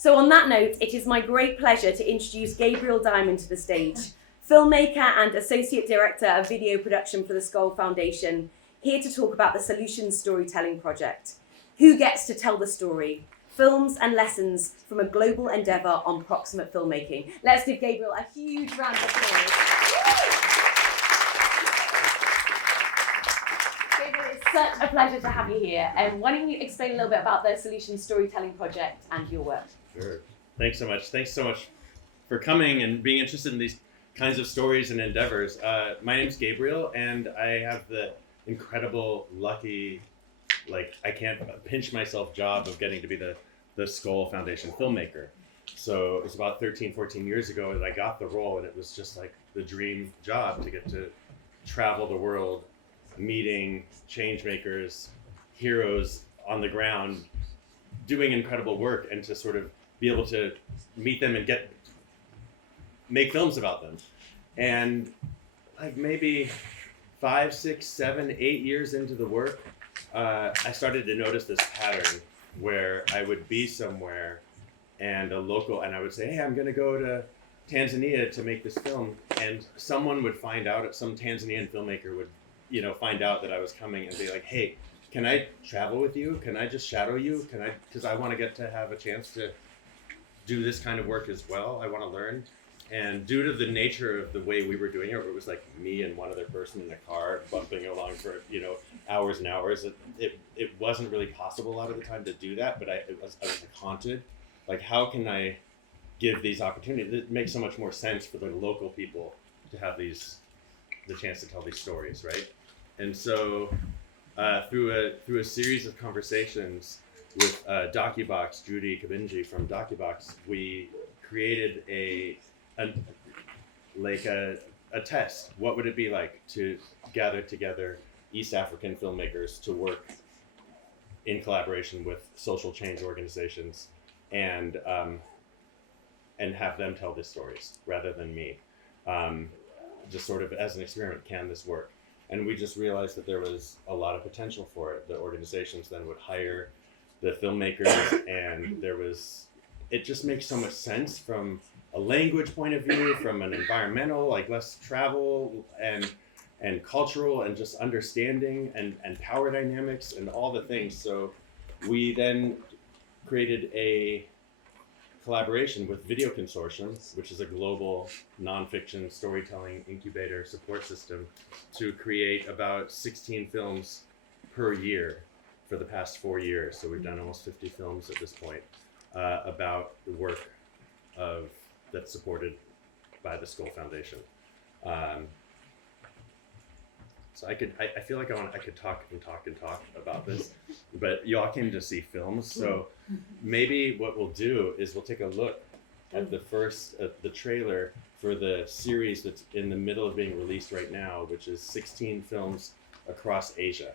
So on that note, it is my great pleasure to introduce Gabriel Diamond to the stage, filmmaker and Associate Director of Video Production for the Skoll Foundation, here to talk about the Solutions Storytelling Project. Who gets to tell the story? Films and lessons from a global endeavour on proximate filmmaking. Let's give Gabriel a huge round of applause. Gabriel, it's such a pleasure to have you here. Why don't you explain a little bit about the Solutions Storytelling Project and your work? Sure. Thanks so much. Thanks so much for coming and being interested in these kinds of stories and endeavors. My name's Gabriel, and I have the incredible, lucky, I can't pinch myself job of getting to be the Skoll Foundation filmmaker. So it was about 13, 14 years ago that I got the role, and it was just like the dream job to get to travel the world, meeting change makers, heroes on the ground, doing incredible work, and to sort of be able to meet them and make films about them. And maybe 5, 6, 7, 8 years into the work, I started to notice this pattern where I would be somewhere and I would say, hey, I'm gonna go to Tanzania to make this film, and someone would find out, some Tanzanian filmmaker would, find out that I was coming and be like, hey, can I travel with you? Can I just shadow you? Because I want to get to have a chance to do this kind of work as well. I want to learn. And due to the nature of the way we were doing it like me and one other person in a car bumping along for, hours and hours, it wasn't really possible a lot of the time to do that, but I was haunted. How can I give these opportunities? It makes so much more sense for the local people to have the chance to tell these stories, right? And so through a series of conversations with DocuBox, Judy Kabinji from DocuBox, we created a test. What would it be like to gather together East African filmmakers to work in collaboration with social change organizations and have them tell the stories rather than me? Just sort of as an experiment, can this work? And we just realized that there was a lot of potential for it. The organizations then would hire the filmmakers, and it just makes so much sense from a language point of view, from an environmental, less travel and cultural and just understanding and power dynamics and all the things. So we then created a collaboration with Video Consortium, which is a global nonfiction storytelling incubator support system, to create about 16 films per year for the past 4 years. So we've done almost 50 films at this point about the work that's supported by the Skoll Foundation. So I feel like I could talk about this, but you all came to see films, so maybe what we'll do is we'll take a look at the trailer for the series that's in the middle of being released right now, which is 16 films across Asia.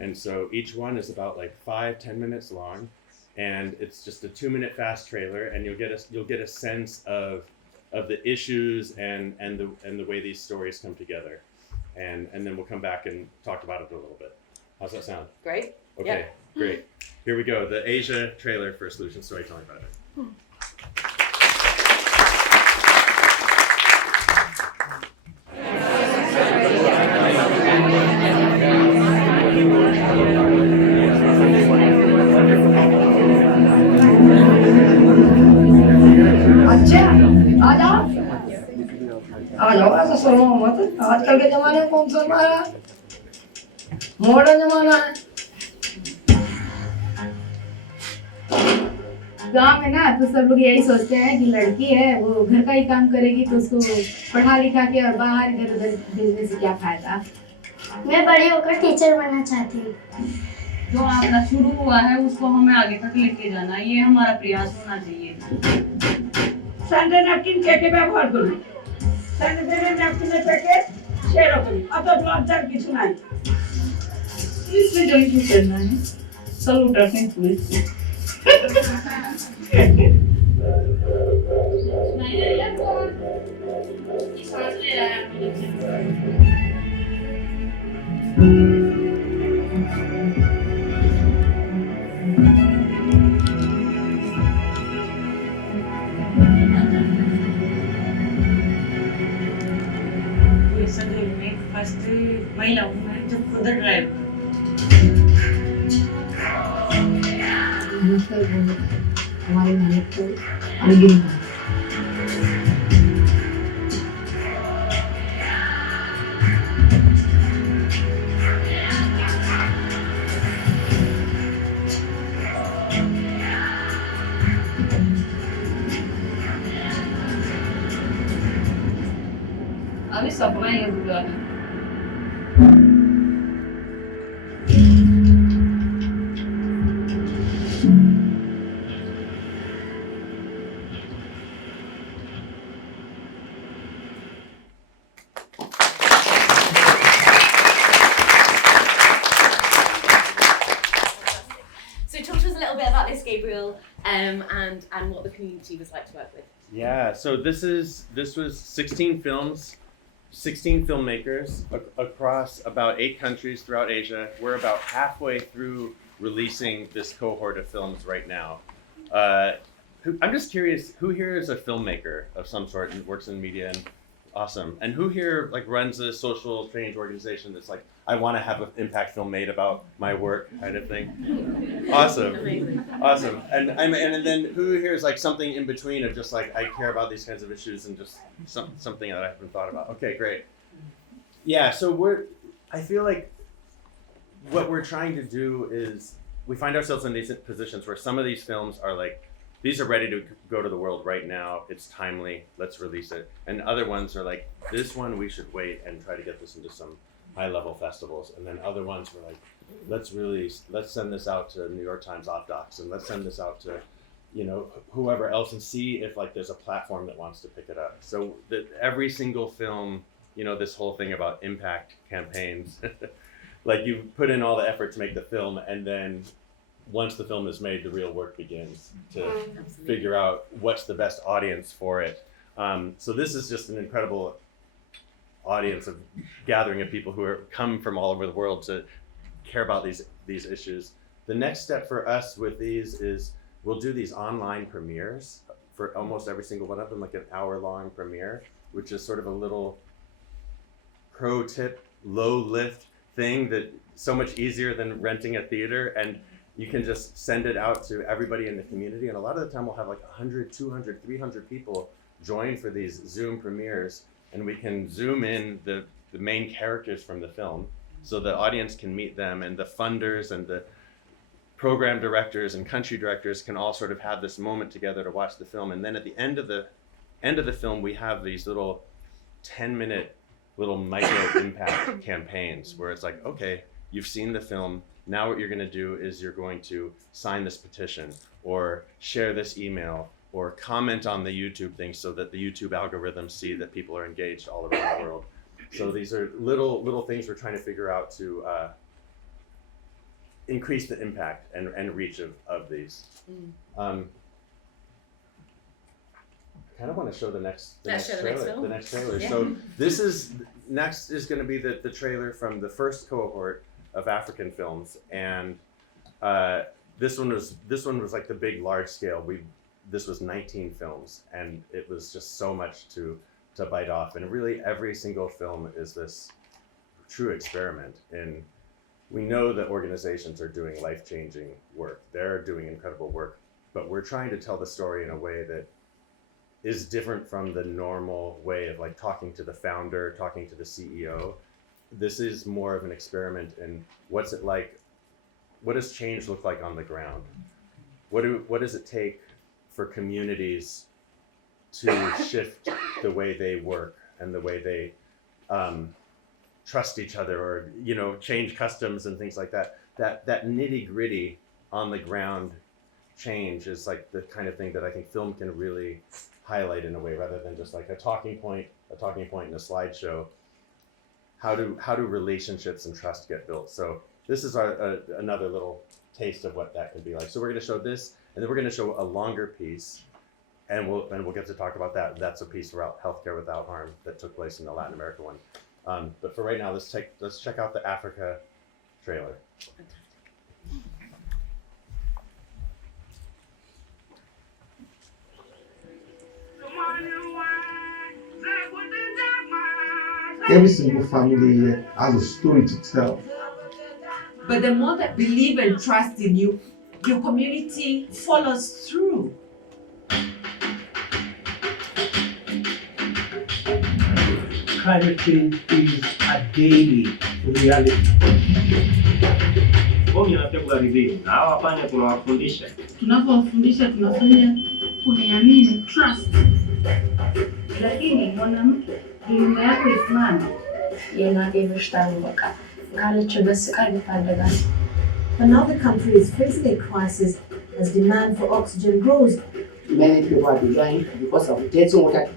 And so each one is about 5-10 minutes long, and it's just a 2-minute fast trailer, and you'll get a sense of the issues and the way these stories come together. And then we'll come back and talk about it a little bit. How's that sound? Great. Okay, great. Here we go. The Asia trailer for Solution Storytelling Project. आ जाओ ऐसा शर्मा मत आजकल के जमाने में कौन शर्मा है modern जमाना है गांव में ना तो सब लोग यही सोचते हैं कि लड़की है वो घर का ही काम करेगी तो उसको पढ़ा लिखा के और बाहर इधर उधर भेजने से क्या फायदा। मैं बड़ी होकर टीचर बनना चाहती हूँ। जो आपका शुरू हुआ है उसको हमें आगे तक लेके जाना, ये हमारा प्रयास होना चाहिए। संडे नैपकिन के व्यवहार करो संडे नैपकिन पैकेट शेयर करो अब तो ब्लॉगर की सुनाई इसमें जो कुछ करना है सलूट अपने पुलिस को। महिला हूँ मैं जो खुद ड्राइव मेहनत कर वो हमारी मेहनत को आगे बढ़ाए। अभी सपना ही है पूरा So talk to us a little bit about this, Gabriel, and what the community was like to work with. Yeah, so this was 16 films, 16 filmmakers across about 8 countries throughout Asia. We're about halfway through releasing this cohort of films right now. I'm just curious, who here is a filmmaker of some sort and works in media? And awesome. And who here like runs a social change organization that's like, I want to have an impact film made about my work kind of thing? Awesome. Amazing. Awesome. And then who here is like something in between of just like, I care about these kinds of issues and just something that I haven't thought about. Okay, great. Yeah, so I feel like what we're trying to do is we find ourselves in these positions where some of these films are like, these are ready to go to the world right now. It's timely. Let's release it. And other ones are like, this one we should wait and try to get this into some high-level festivals. And then other ones were like, let's send this out to New York Times Off Docs, and let's send this out to, whoever else, and see if like there's a platform that wants to pick it up. So that every single film, this whole thing about impact campaigns, like you put in all the effort to make the film, and then once the film is made, the real work begins to figure out what's the best audience for it. So this is just an incredible audience of gathering of people who come from all over the world to care about these issues. The next step for us with these is we'll do these online premieres for almost every single one of them, like an hour-long premiere, which is sort of a little pro tip, low lift thing that so much easier than renting a theater, and you can just send it out to everybody in the community. And a lot of the time we'll have like 100, 200, 300 people join for these Zoom premieres, and we can zoom in the main characters from the film so the audience can meet them, and the funders and the program directors and country directors can all sort of have this moment together to watch the film. And then at the end of the film, we have these little 10-minute little micro impact campaigns where it's like, okay, you've seen the film. Now what you're going to do is you're going to sign this petition or share this email or comment on the YouTube thing so that the YouTube algorithms see that people are engaged all around the world. So these are little things we're trying to figure out to increase the impact and reach of these. I kind of want to show the next trailer. Yeah. So next is going to be the trailer from the first cohort of African films, and this one was like the big large scale. This was 19 films, and it was just so much to bite off. And really, every single film is this true experiment. And we know that organizations are doing life-changing work. They're doing incredible work, but we're trying to tell the story in a way that is different from the normal way of like talking to the founder, talking to the CEO. This is more of an experiment in what's it like, what does change look like on the ground? What does it take for communities to shift the way they work and the way they trust each other, or change customs and things like that. That nitty-gritty on the ground change is like the kind of thing that I think film can really highlight in a way, rather than just like a talking point in a slideshow. How do relationships and trust get built? So this is another little taste of what that can be like. So we're going to show this, and then we're going to show a longer piece, and we'll get to talk about that. That's a piece about healthcare without harm that took place in the Latin America one. But for right now, let's check out the Africa trailer. Every single family here has a story to tell. But the more that believe and trust in you, your community follows through. Climate change is a daily reality. Tunapowafundisha tunafanya kuniamini, trust. Lakini mwanamke lugha yako isimame. Another country is facing a crisis as demand for oxygen grows. Many people are dying because of getting water.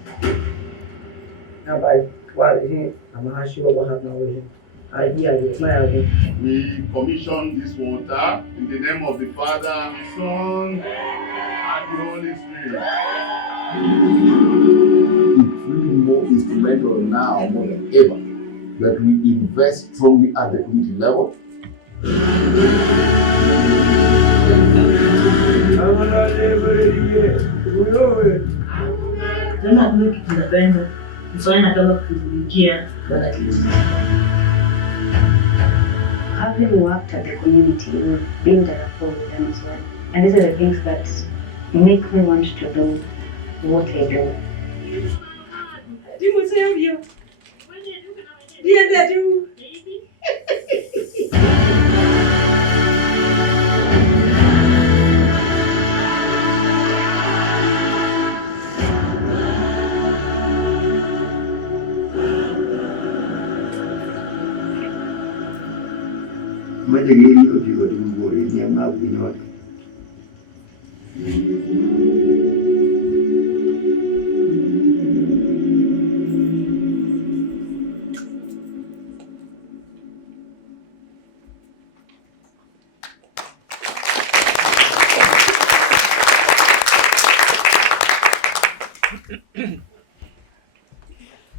We commission this water in the name of the Father, Son, and the Holy Spirit. It's really more instrumental now more than ever that we invest strongly at the community level. Having worked at the community, we've built a rapport with them as well. And these are the things that make me want to do what I do.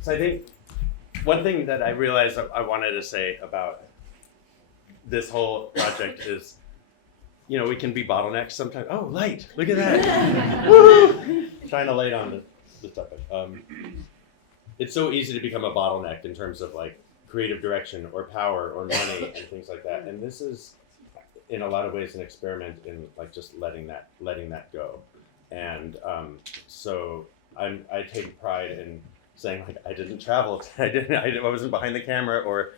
So I think one thing that I realized I wanted to say about this whole project is, you know, we can be bottlenecks sometimes. Oh, light! Look at that! Woo! Trying to light on the topic. It's so easy to become a bottleneck in terms of like creative direction or power or money and things like that. And this is, in a lot of ways, an experiment in like just letting that go. And so I take pride in saying like I didn't travel. I wasn't behind the camera or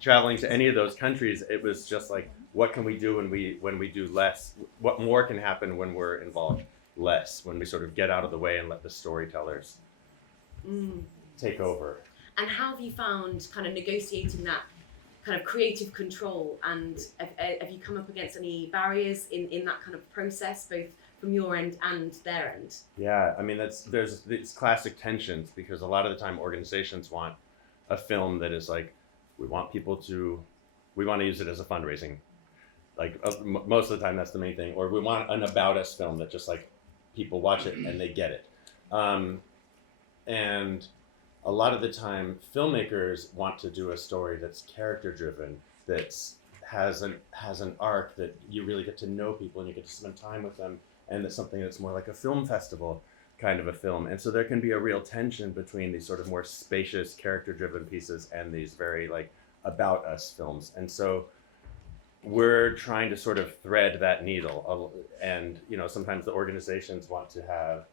traveling to any of those countries. It was just like, what can we do when we do less? What more can happen when we're involved less? When we sort of get out of the way and let the storytellers take over. And how have you found kind of negotiating that kind of creative control? And have you come up against any barriers in that kind of process, both from your end and their end? Yeah, I mean, there's these classic tensions because a lot of the time organizations want a film that is like, we want to use it as a fundraising. Like most of the time that's the main thing. Or we want an about us film that just like people watch it and they get it. And a lot of the time filmmakers want to do a story that's character driven, that has an arc, that you really get to know people and you get to spend time with them, and that's something that's more like a film festival kind of a film. And so there can be a real tension between these sort of more spacious character driven pieces and these very like about us films. And so we're trying to sort of thread that needle. And you know, sometimes the organizations want to have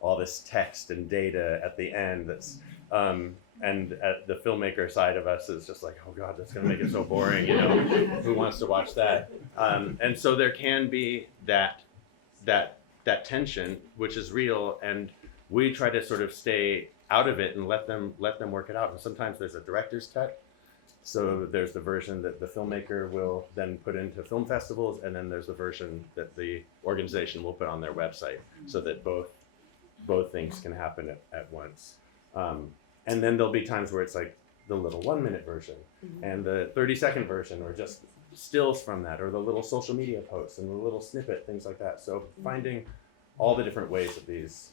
all this text and data at the end that's and at the filmmaker side of us is just like, oh God, that's gonna make it so boring, you know, who wants to watch that? And so there can be that tension, which is real, and we try to sort of stay out of it and let them work it out. And sometimes there's a director's cut. So there's the version that the filmmaker will then put into film festivals, and then there's the version that the organization will put on their website, so that both things can happen at once. And then there'll be times where it's like the little 1 minute version and the 30-second version, or just stills from that, or the little social media posts and the little snippet, things like that. So finding all the different ways that these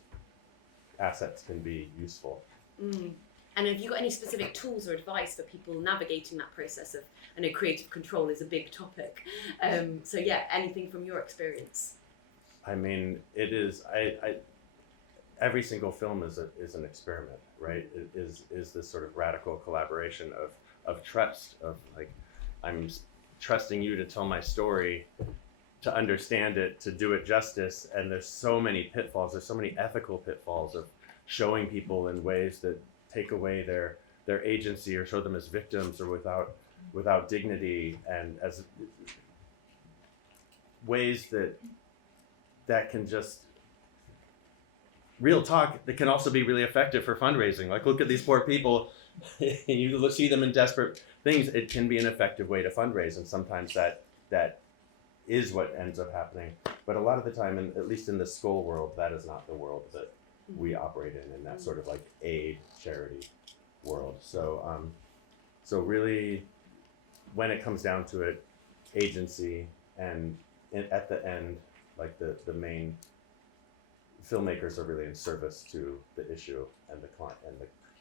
assets can be useful. And have you got any specific tools or advice for people navigating that process of, I know creative control is a big topic. So yeah, anything from your experience? I mean, it is, every single film is an experiment, right? It is this sort of radical collaboration of trust, of like, I'm trusting you to tell my story, to understand it, to do it justice. And there's so many pitfalls, there's so many ethical pitfalls of showing people in ways that take away their agency or show them as victims or without dignity, and as ways that can just, real talk, that can also be really effective for fundraising. Like, look at these poor people, you see them in desperate things. It can be an effective way to fundraise, and sometimes that is what ends up happening. But a lot of the time, at least in the Skoll world, that is not the world that we operate in that sort of like aid charity world. So so really, when it comes down to it, agency, and at the end, like the main filmmakers are really in service to the issue and the client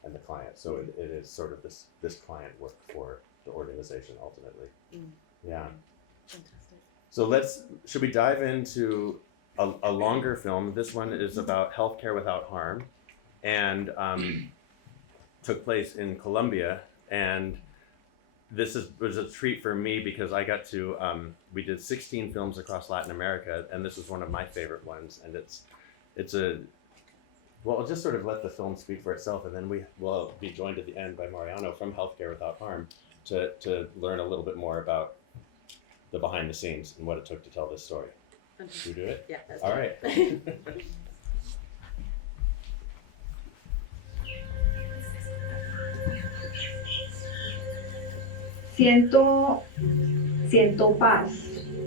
and the client. So it is sort of this client work for the organization ultimately. Yeah. Fantastic. So should we dive into a longer film? This one is about healthcare without harm, and took place in Colombia. And this was a treat for me because I got to, we did 16 films across Latin America, and this was one of my favorite ones. And well, I'll just sort of let the film speak for itself, and then we will be joined at the end by Mariano from Healthcare Without Harm to learn a little bit more about the behind the scenes and what it took to tell this story. Should we do it? Yeah, that's all right. Siento paz.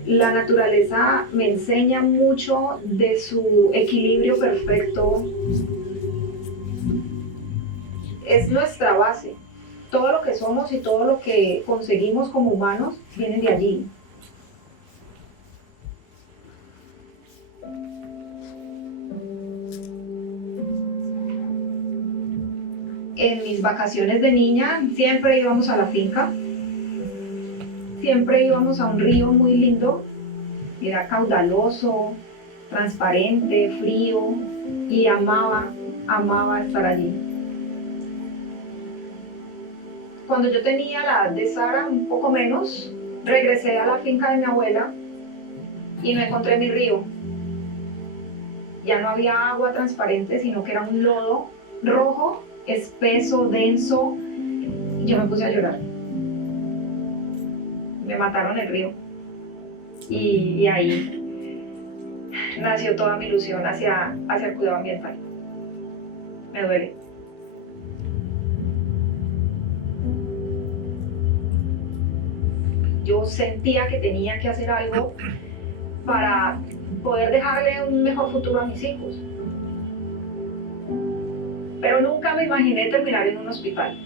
La naturaleza me enseña mucho de su equilibrio perfecto. Es nuestra base. Todo lo que somos y todo lo que conseguimos como humanos vienen de allí. En mis vacaciones de niña siempre íbamos a la finca. Siempre íbamos a un río muy lindo, era caudaloso, transparente, frío, y amaba estar allí. Cuando yo tenía la edad de Sara, un poco menos, regresé a la finca de mi abuela y no encontré mi río. Ya no había agua transparente, sino que era un lodo rojo, espeso, denso, y yo me puse a llorar. Me mataron el río y ahí nació toda mi ilusión hacia el cuidado ambiental. Me duele. Yo sentía que tenía que hacer algo para poder dejarle un mejor futuro a mis hijos. Pero nunca me imaginé terminar en un hospital.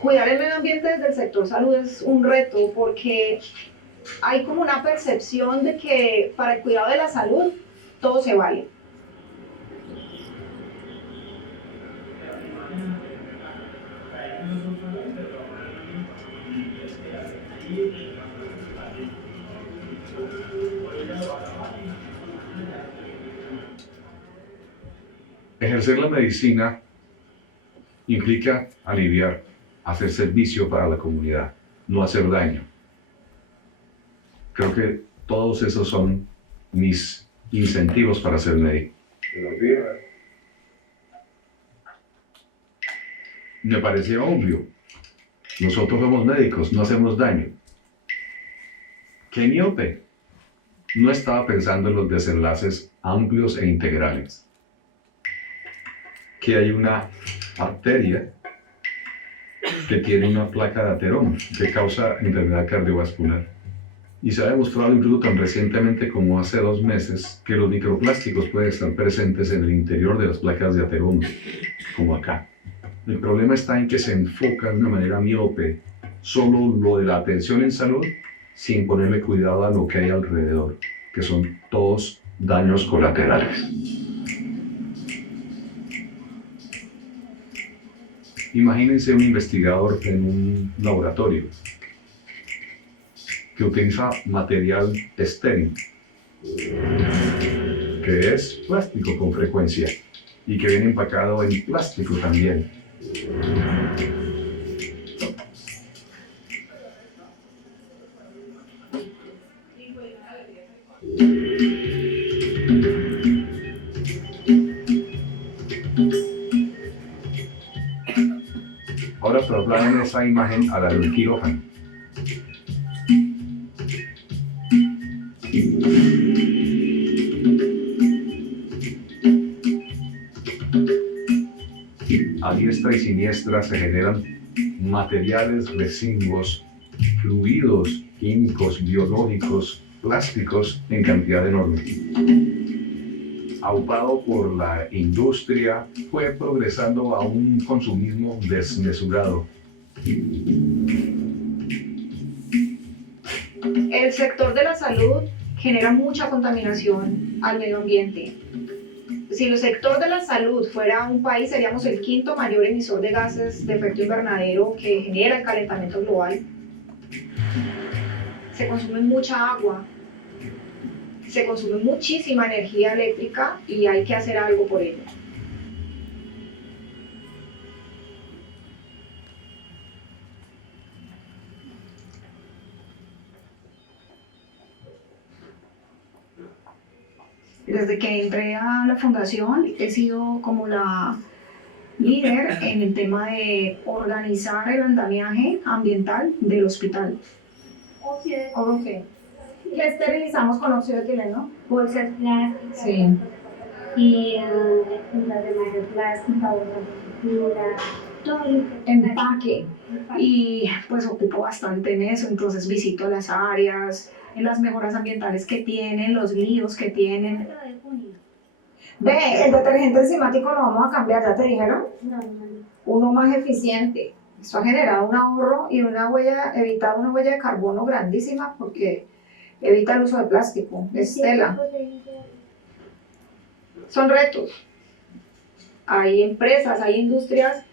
Cuidar el medio ambiente desde el sector salud es un reto porque hay como una percepción de que para el cuidado de la salud todo se vale. Ejercer la medicina implica aliviar, hacer servicio para la comunidad, no hacer daño. Creo que todos esos son mis incentivos para ser médico. Me parecía obvio. Nosotros somos médicos, no hacemos daño. ¡Qué miope! No estaba pensando en los desenlaces amplios e integrales. Que hay una arteria que tiene una placa de ateroma que causa enfermedad cardiovascular. Y se ha demostrado incluso tan recientemente como hace 2 meses que los microplásticos pueden estar presentes en el interior de las placas de ateroma, como acá. El problema está en que se enfoca de una manera miope solo lo de la atención en salud sin ponerle cuidado a lo que hay alrededor, que son todos daños colaterales. Imagínense un investigador en un laboratorio que utiliza material estéril, que es plástico con frecuencia y que viene empacado en plástico también. Ahora trasladen esa imagen a la del quirófano. A diestra y siniestra se generan materiales, residuos, fluidos, químicos, biológicos, plásticos en cantidad enorme. Aupado por la industria, fue progresando a un consumismo desmesurado. El sector de la salud genera mucha contaminación al medio ambiente. Si el sector de la salud fuera un país, seríamos el quinto mayor emisor de gases de efecto invernadero que genera el calentamiento global. Se consume mucha agua, se consume muchísima energía eléctrica y hay que hacer algo por ello. Desde que entré a la fundación he sido como la líder en el tema de organizar el andamiaje ambiental del hospital. Okay. ¿Qué esterilizamos con óxido de etileno? Bolsas plásticas. Sí. Y las demás de plástica, bolsas de pintura, todo lo que Empaque. Y pues ocupo bastante en eso, entonces visito las áreas, en las mejoras ambientales que tienen, los líos que tienen. Ve, el detergente enzimático lo vamos a cambiar, ¿ya te dijeron? No. Uno más eficiente. Esto ha generado un ahorro y evitado una huella de carbono grandísima porque evita el uso de plástico, de tela. Son retos. Hay empresas, hay industrias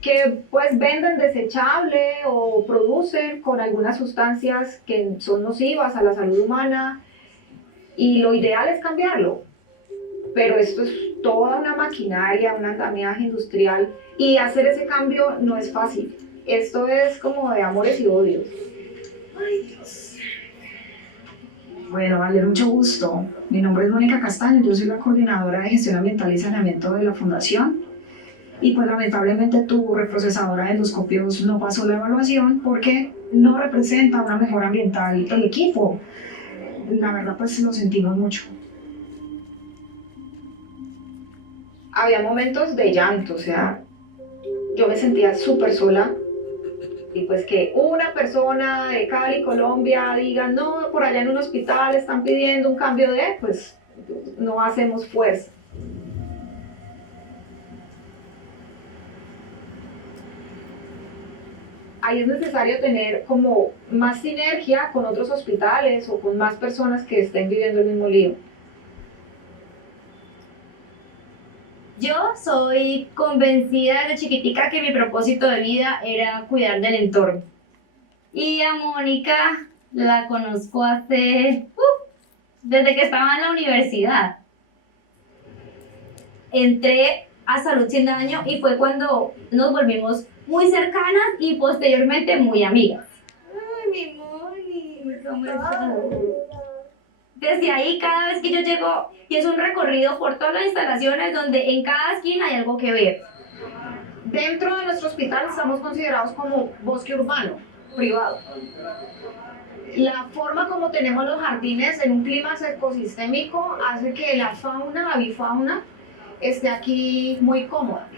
que pues venden desechable o producen con algunas sustancias que son nocivas a la salud humana y lo ideal es cambiarlo. Pero esto es toda una maquinaria, un andamiaje industrial y hacer ese cambio no es fácil. Esto es como de amores y odios. Ay, Dios. Bueno, vale, mucho gusto. Mi nombre es Mónica Castaño, yo soy la coordinadora de gestión ambiental y saneamiento de la fundación. Y pues lamentablemente tu reprocesadora de endoscopios no pasó la evaluación porque no representa una mejora ambiental el equipo. La verdad pues lo sentimos mucho. Había momentos de llanto, o sea, yo me sentía súper sola. Y pues que una persona de Cali, Colombia, diga, no, por allá en un hospital están pidiendo un cambio de, pues no hacemos fuerza. Ahí es necesario tener como más sinergia con otros hospitales o con más personas que estén viviendo el mismo lío. Yo soy convencida desde chiquitica que mi propósito de vida era cuidar del entorno. Y a Mónica la conozco desde que estaba en la universidad. Entré a Salud Sin Daño y fue cuando nos volvimos muy cercanas y posteriormente muy amigas. Ay, mi Moni, ¿cómo estás? Desde ahí, cada vez que yo llego, y es un recorrido por todas las instalaciones donde en cada esquina hay algo que ver. Dentro de nuestro hospital estamos considerados como bosque urbano, privado. La forma como tenemos los jardines en un clima ecosistémico hace que la fauna, la avifauna, esté aquí muy cómoda.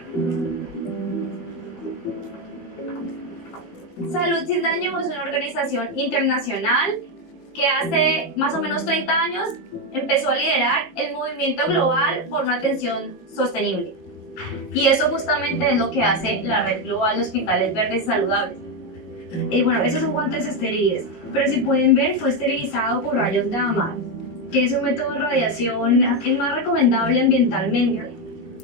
Salud Sin Daño es una organización internacional que hace más o menos 30 años empezó a liderar el movimiento global por una atención sostenible. Y eso justamente es lo que hace la Red Global de Hospitales Verdes y Saludables. Bueno, esos son guantes estériles, pero si pueden ver fue esterilizado por rayos gamma. que es un método de radiación es más recomendable ambientalmente.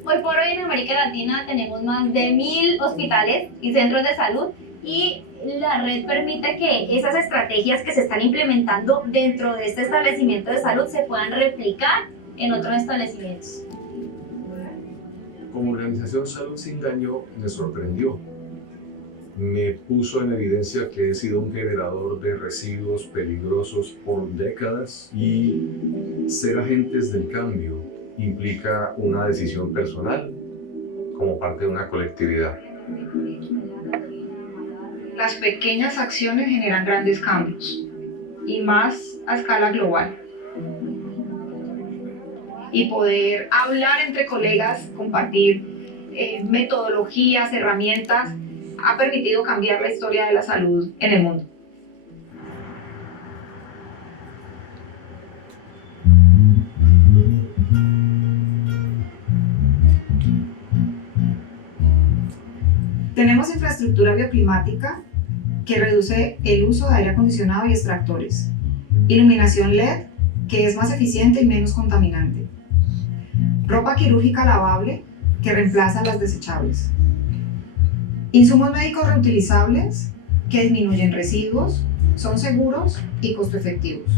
Hoy por hoy en América Latina tenemos más de 1000 hospitales y centros de salud y la red permite que esas estrategias que se están implementando dentro de este establecimiento de salud se puedan replicar en otros establecimientos. Como organización Salud Sin Daño me sorprendió. Me puso en evidencia que he sido un generador de residuos peligrosos por décadas y ser agentes del cambio implica una decisión personal como parte de una colectividad. Las pequeñas acciones generan grandes cambios y más a escala global. Y poder hablar entre colegas, compartir metodologías, herramientas, ha permitido cambiar la historia de la salud en el mundo. Tenemos infraestructura bioclimática que reduce el uso de aire acondicionado y extractores. Iluminación LED que es más eficiente y menos contaminante. Ropa quirúrgica lavable que reemplaza las desechables. Insumos médicos reutilizables que disminuyen residuos, son seguros y costo efectivos.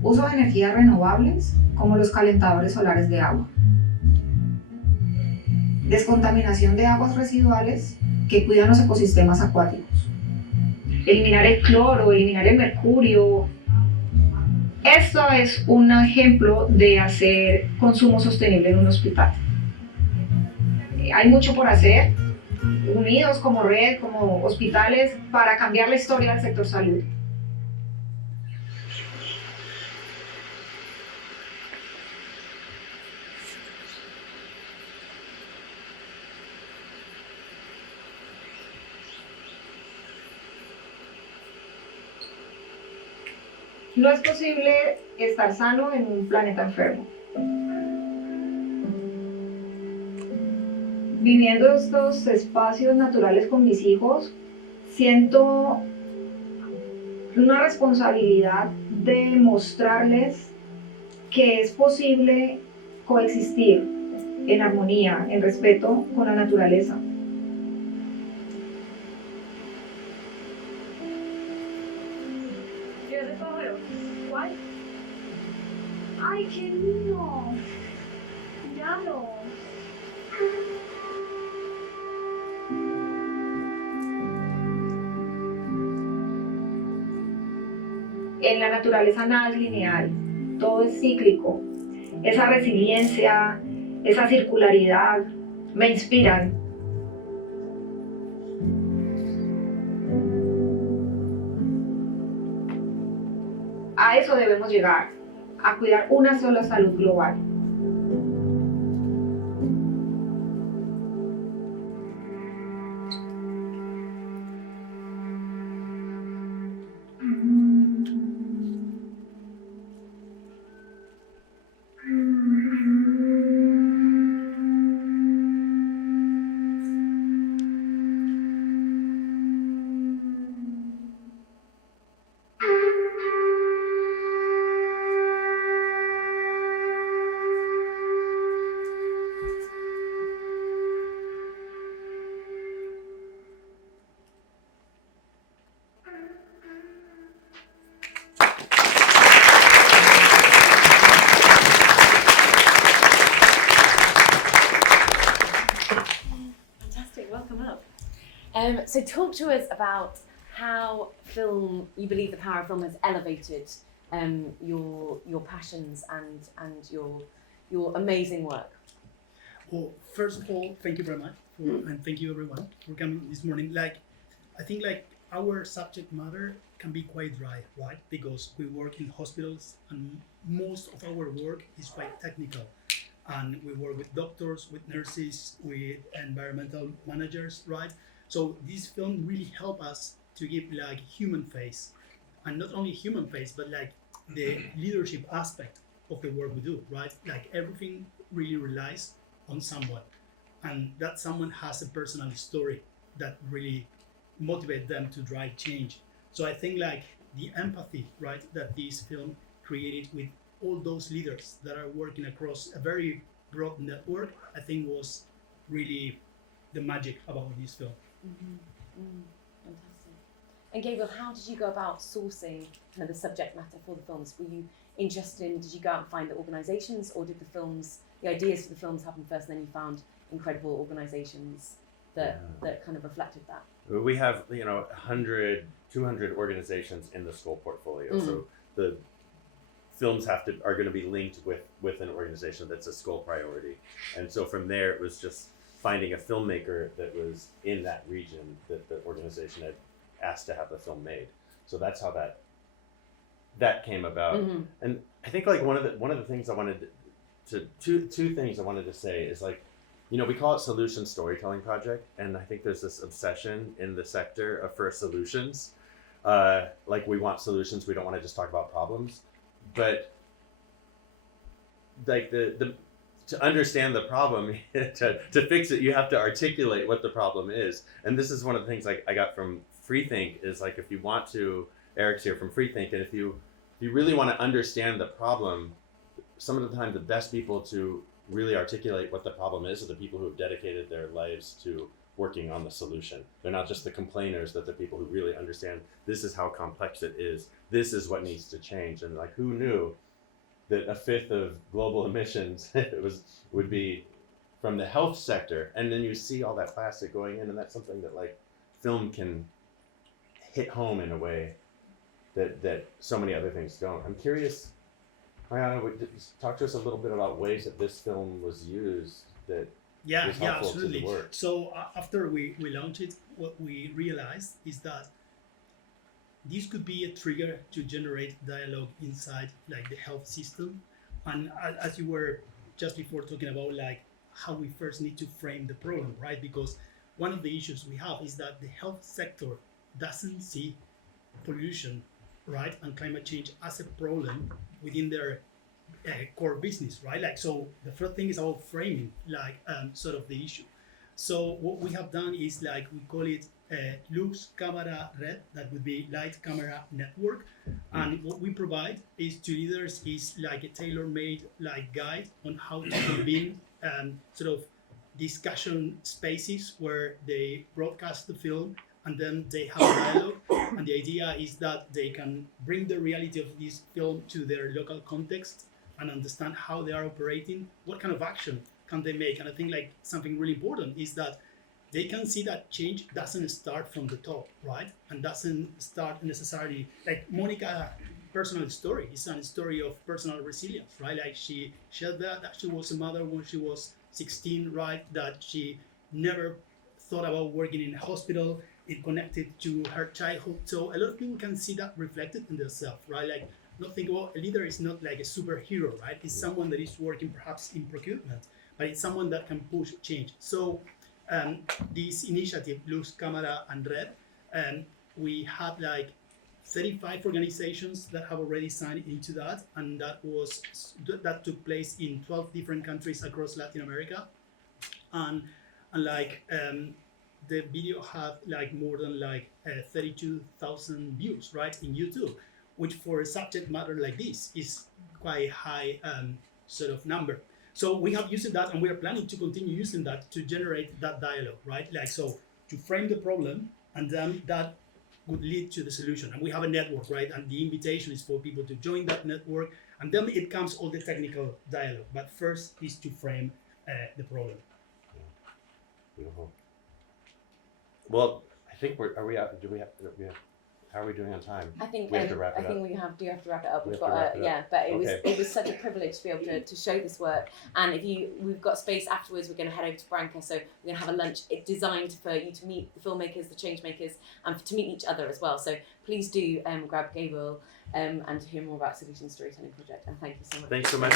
Uso de energías renovables como los calentadores solares de agua. Descontaminación de aguas residuales que cuidan los ecosistemas acuáticos. Eliminar el cloro, eliminar el mercurio. Esto es un ejemplo de hacer consumo sostenible en un hospital. Hay mucho por hacer, unidos como red, como hospitales, para cambiar la historia del sector salud. No es posible estar sano en un planeta enfermo. Viviendo estos espacios naturales con mis hijos, siento una responsabilidad de mostrarles que es posible coexistir en armonía, en respeto con la naturaleza. ¡Ay, qué lindo! ¡Míralo! En la naturaleza nada es lineal, todo es cíclico. Esa resiliencia, esa circularidad me inspiran. A eso debemos llegar, a cuidar una sola salud global. So talk to us about how film, you believe the power of film has elevated your passions and your amazing work. Well, first of all, thank you very much, and thank you everyone for coming this morning. I think our subject matter can be quite dry, right? Because we work in hospitals and most of our work is quite technical. And we work with doctors, with nurses, with environmental managers, right? So this film really helped us to give human face, and not only human face, but the leadership aspect of the work we do, right? Everything really relies on someone, and that someone has a personal story that really motivates them to drive change. So I think the empathy, right, that this film created with all those leaders that are working across a very broad network, I think was really the magic about this film. Fantastic. And Gabriel, how did you go about sourcing kind of the subject matter for the films? Were you interested in, did you go out and find the organisations, or did the ideas for the films happen first and then you found incredible organisations that kind of reflected that? We have, 100, 200 organizations in the Skoll portfolio. So the films are going to be linked with an organization that's a Skoll priority. And so from there, it was just finding a filmmaker that was in that region that the organization had asked to have the film made. So that's how that came about. And I think like one of the things I wanted to two things I wanted to say is like, we call it Solution Storytelling Project, and I think there's this obsession in the sector for solutions. Like we want solutions, we don't want to just talk about problems. But like to understand the problem, to fix it, you have to articulate what the problem is. And this is one of the things like I got from Freethink is like, if you want to, Eric's here from Freethink, and if you really want to understand the problem, some of the time the best people to really articulate what the problem is are the people who have dedicated their lives to working on the solution. They're not just the complainers, that the people who really understand this is how complex it is, this is what needs to change. And like, who knew that a fifth of global emissions would be from the health sector? And then you see all that plastic going in, and that's something that like film can hit home in a way that so many other things don't. I'm curious, Mariana, talk to us a little bit about ways that this film was used that was helpful absolutely. to the work. So after we launched it, what we realized is that this could be a trigger to generate dialogue inside like the health system. And as you were just before talking about like how we first need to frame the problem, right? Because one of the issues we have is that the health sector doesn't see pollution, right, and climate change as a problem within their core business, right? Like, so the first thing is about framing like sort of the issue. So what we have done is like we call it Lux Camera Red, that would be Light Camera Network, and what we provide is to leaders is like a tailor-made like guide on how to convene sort of discussion spaces where they broadcast the film and then they have a dialogue. And the idea is that they can bring the reality of this film to their local context and understand how they are operating, what kind of action can they make. And I think like something really important is that they can see that change doesn't start from the top, right? And doesn't start necessarily, like Monica's personal story is a story of personal resilience, right? Like she shared that she was a mother when she was 16, right? That she never thought about working in a hospital. It connected to her childhood. So a lot of people can see that reflected in themselves, right? Like, not think about a leader is not like a superhero, right? It's someone that is working perhaps in procurement, but it's someone that can push change. So this initiative, Luz, Camera, and Red, we had like 35 organizations that have already signed into that, and that took place in 12 different countries across Latin America, and like the video had like more than like 32,000 views, right, in YouTube, which for a subject matter like this is quite a high sort of number. So we have used that, and we are planning to continue using that to generate that dialogue, right? Like, so to frame the problem, and then that would lead to the solution. And we have a network, right? And the invitation is for people to join that network, and then it comes all the technical dialogue. But first is to frame the problem. Beautiful. Well, I think how are we doing on time? I think we have to wrap it up. I think we do have to wrap it up. We We've have to got wrap it up. but Okay. it was such a privilege to be able to show this work. And we've got space afterwards, we're going to head over to Branca, so we're going to have a lunch designed for you to meet the filmmakers, the change makers, and to meet each other as well. So please do grab Gabriel and to hear more about Solution Storytelling Project. And thank you so much. Thanks so much.